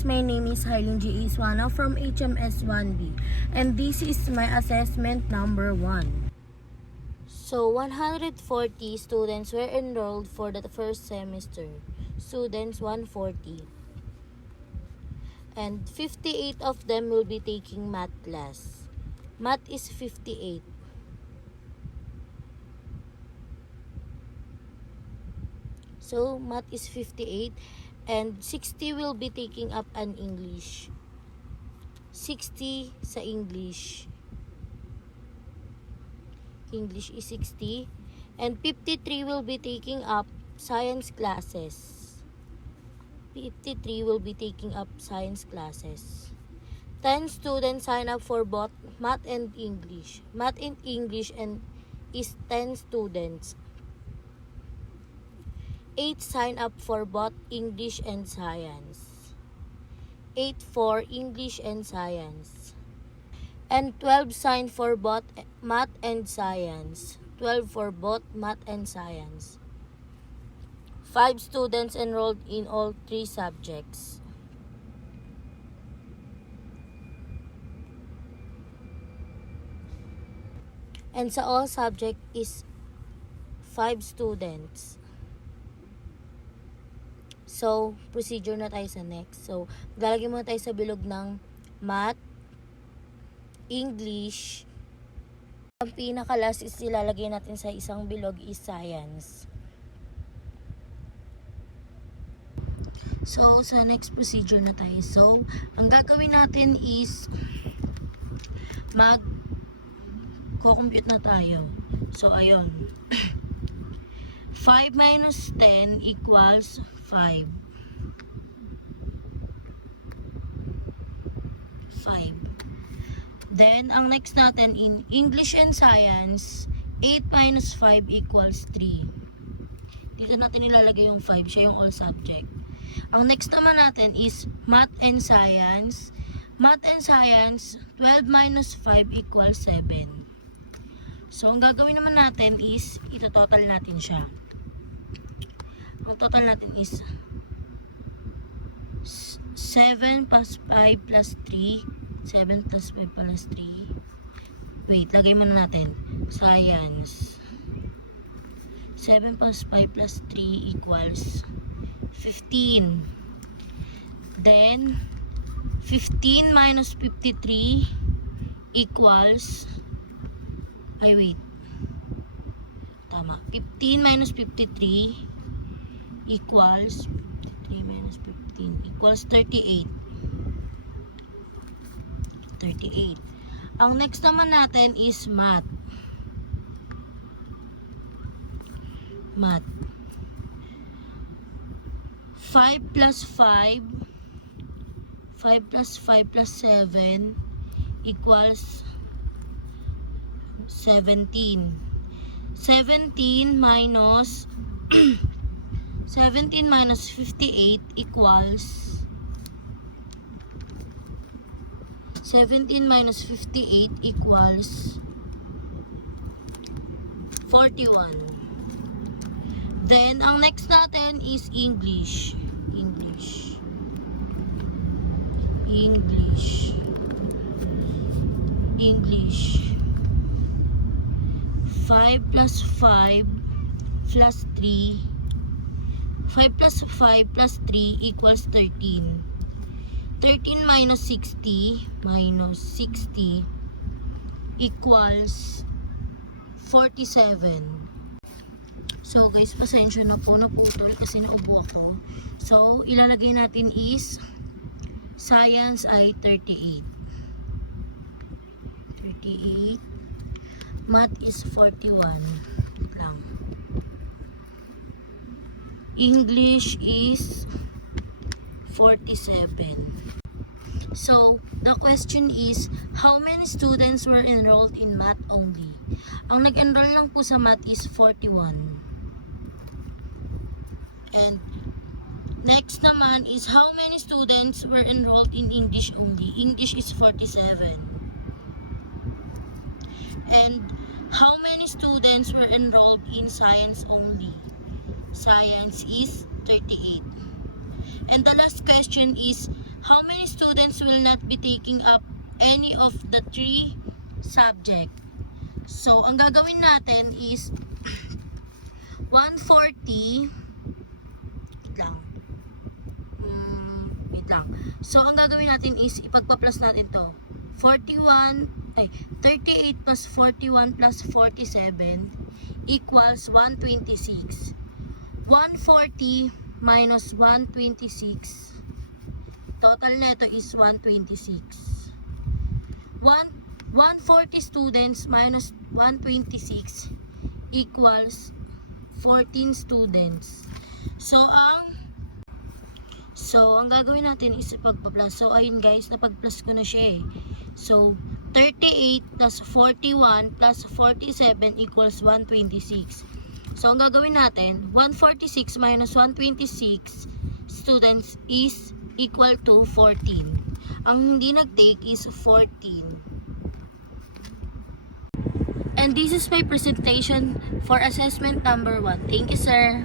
guys, my name is Hylene G. Iswana from HMS 1B, and this is my assessment number 1. So 140 students were enrolled for the first semester. Students 140. And 58 of them will be taking math class. Math is 58. So math is 58. And 60 will be taking up an English. 60 sa English. English is 60. And 53 will be taking up science classes. 53 will be taking up science classes. 10 students sign up for both math and English. Math and English and is 10 students. 8 sign up for both English and science. 8 for English and science. And 12 sign for both math and science. 12 for both math and science. 5 students enrolled in all 3 subjects. And sa all subject is 5 students. So, procedure na tayo sa next. So, maglalagay muna tayo sa bilog ng math, English. Ang pinaka-last is ilalagay natin sa isang bilog is science. So, sa next procedure na tayo. So, ang gagawin natin is mag-compute na tayo. So, ayun. 5 minus 10 equals 5. 5. Then, ang next natin in English and Science, 8 minus 5 equals 3. Dito natin ilalagay yung 5, siya yung all subject. Ang next naman natin is Math and Science. Math and Science, 12 minus 5 equals 7. So, ang gagawin naman natin is, ito-total natin siya. Ang total natin is 7 plus 5 plus 3. 7 plus 5 plus 3. Wait, lagay muna natin. Science. 7 plus 5 plus 3 equals 15. Then, 15 minus 53 equals, tama. 15 minus 53 equals 3 minus 15 equals 38. 38. Ang next naman natin is math. Math. 5 plus 5 plus 5 plus 7 equals 17. 17 minus 17 minus 58 equals 17 minus 58 equals 41. Then, ang next natin is English. English. 5 plus 5 plus 3. 5 plus 5 plus 3 equals 13. 13 minus 60 equals 47. So guys, pasensya na po, naputol kasi naubo ako. So, ilalagay natin is science ay 38. Math is 41. Lang. English is 47. So, the question is, how many students were enrolled in math only? Ang nag-enroll lang po sa math is 41. And next naman is, how many students were enrolled in English only? English is 47. And how many students were enrolled in science only? Science is 38. And the last question is, how many students will not be taking up any of the 3 subject? So, ang gagawin natin is 140 lang. Wait lang. So, ang gagawin natin is ipagpa-plus natin to. 38 plus 41 plus 47 equals 126. 140 minus 126. Total nito is 126. 140 students minus 126 equals 14 students. So, ang gagawin natin is ipagpa-plus. So, ayun guys, napag-plus ko na siya eh. So, 38 plus 41 plus 47 equals 126. So, ang gagawin natin, 146 minus 126 students is equal to 14. Ang hindi nag-take is 14. And this is my presentation for assessment number 1. Thank you, sir.